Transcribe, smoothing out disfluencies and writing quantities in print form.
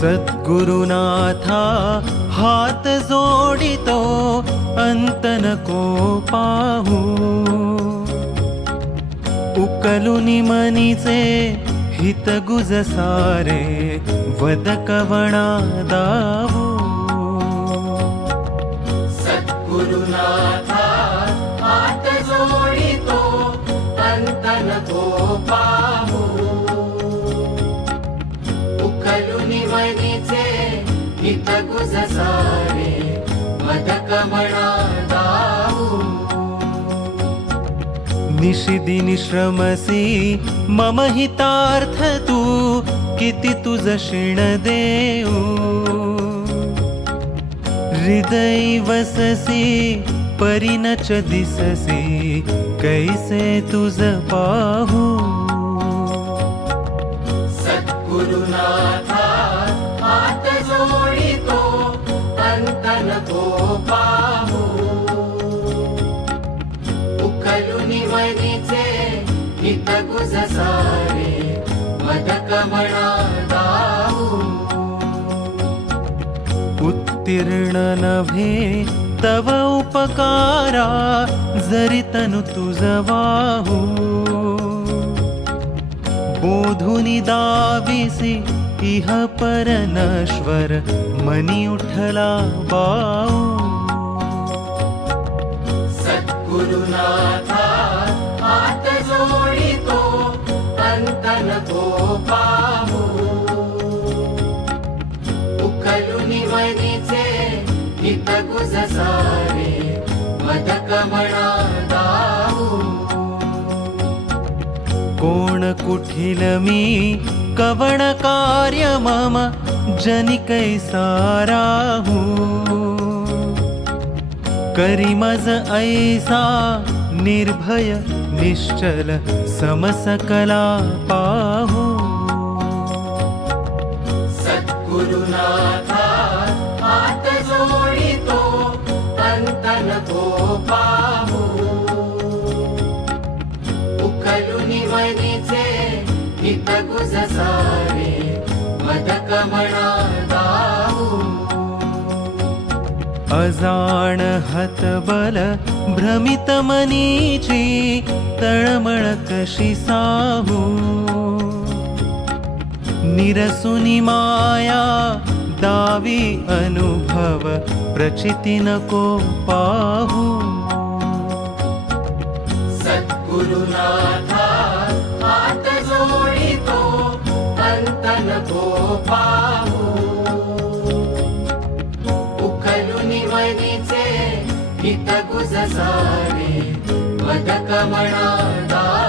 सद्गुरुनाथा हात जोडितो अंत नको पाहू उकलुनी मनीचे हित गुज सारे वद कवणा दावू सद्गुरुनाथा हात जोडितो अंत नको पाहू उकलुनी मनीचे हित गुज सारे वद कवणा दावू निशिदिनी श्रमसी मम हितार्थ तू किती तुझ शिण देऊ हृदय वससी परिनच दिससी कैसे तुझ पाहू सद्गुरुनाथा हात जोडितो अंत नको पाहू उकलुनी मनीचे हित गुज सारे वद कवणा दावू उत्तीर्ण नभे तव उपकारा जरी तनु तुझ वाहू बोधुनी दाविसी इह पर नश्वर मनी उठला बाऊ सद्गुरुनाथा हात जोडितो अंत नको पाहू उकलुनी मनीचे हित गुज सारे वद कवणा दावू कोण कुठिल मी कवण कार्य मम जनि कैसा राहू करी मज ऐसा निर्भय निश्चल समसकला पाहू सद्गुरुनाथा हात जोडितो अंत नको पाहू उकलुनी मनीचे हित गुज सारे वद कवणा दावू अजाण हतबल भ्रमित मनीची तळमळ कशी साहू निरसुनी माया दावी अनुभव प्रचिती नको पाहू सद्गुरुनाथा हात जोडितो अंत नको पाहू उकलुनी मनीचे हित गुज सारे वद कवणा दावू